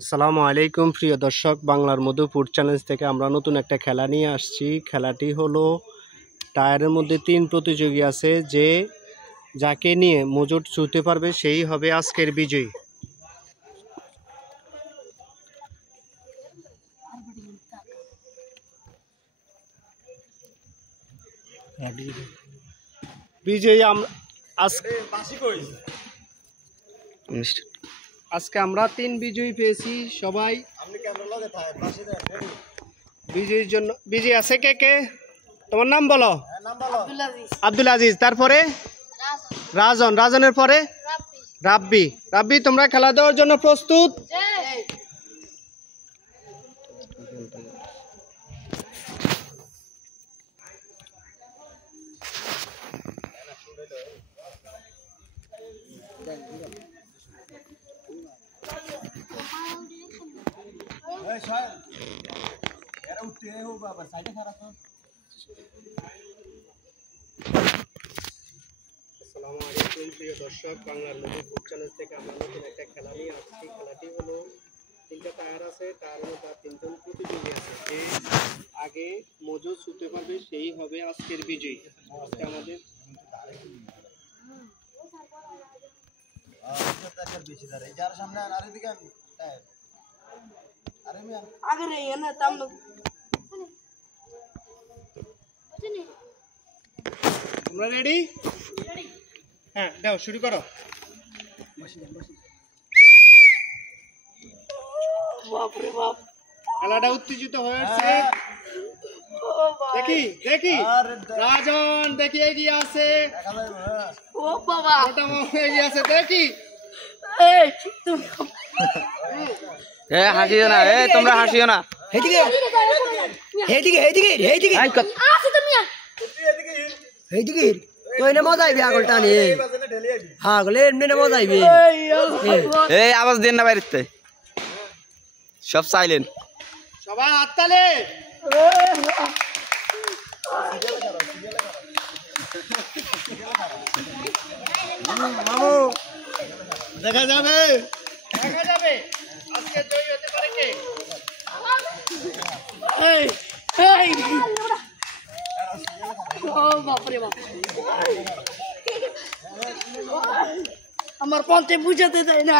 আসসালামু আলাইকুম প্রিয় দর্শক, বাংলার মধুপুর চ্যানেল থেকে আমরা নতুন একটা খেলা নিয়ে আসছি। খেলাটি হলো টায়ারের মধ্যে 3 প্রতিযোগী আছে, যে যাকে নিয়ে মজুট ছুঁতে পারবে সেই হবে আজকের বিজয়ী। বিজয়ী আজকে আমরা 3 বিজয়ী পেয়েছি। সবাই বিজয়ীর জন্য বিজয়ী আছে কে কে? তোমার নাম বলো। আব্দুল আজিজ, তারপরে রাজন, রাজনের পরে রাব্বি। রাব্বি, তোমরা খেলা দেওয়ার জন্য প্রস্তুত? আসসালামু আলাইকুম প্রিয় দর্শক, বাংলার মধুপুর চ্যানেল থেকে আমরা নতুন একটা খেলা নিয়ে আসছি। খেলাটি হলো 3টা টায়ার আছে, তার মধ্যে 3জন প্রতিযোগী আছে। যে আগে মজুদ ছুঁতে পারবে সেই হবে আজকের বিজয়ী। আজকে আমাদের তোমরা রেডি? হ্যাঁ, দাও, শুরু করো। খেলাটা উত্তেজিত হয়েছে। দেখি দেখি রাজন, দেখি এগিয়ে আছে। ও বাবা, এগিয়ে আছে, দেখি। হাসিও না, তোমরা হাসিও না। আওয়াজ দেন না বাইরে, সব সাইলেন্ট। সবাই হাততালি। মামু, দেখা যাবে, দেখা যাবে আজকে জয়ী হতে পারে কে। আমার পথে বুঝাতে দেয় না।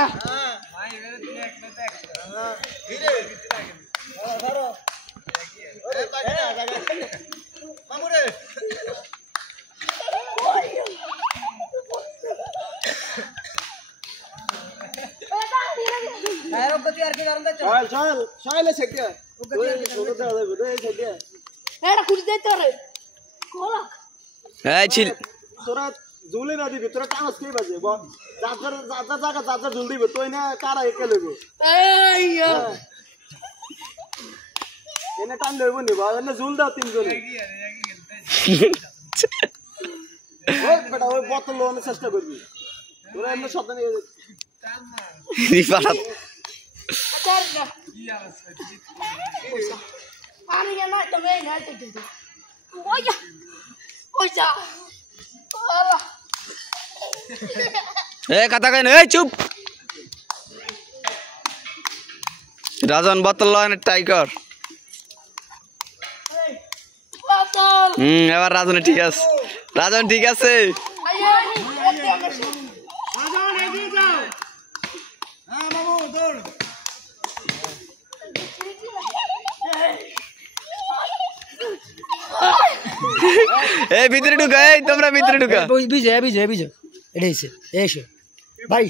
তোরা জুলে না দিবি, তোরা কাগজ কে বাজে জায়গা জুল দিবে তুই না, কারা একে লইব এনে টান লইব নি বা এনে জুল দাও 3 জনে। ওই বেটা, ওই বোতল লোনে চেষ্টা করবি তোরা, এমনি সাবধানে কথা কেন, চুপ। রাজন বোতল লয় টাইগার। এবার রাজন ঠিক আছে, রাজন ঠিক আছে। ভিতরে ঢুকা, তোমরা ভিতরে ঢুকা। বিজয় বিজয় বিজয়, এটা ভাই।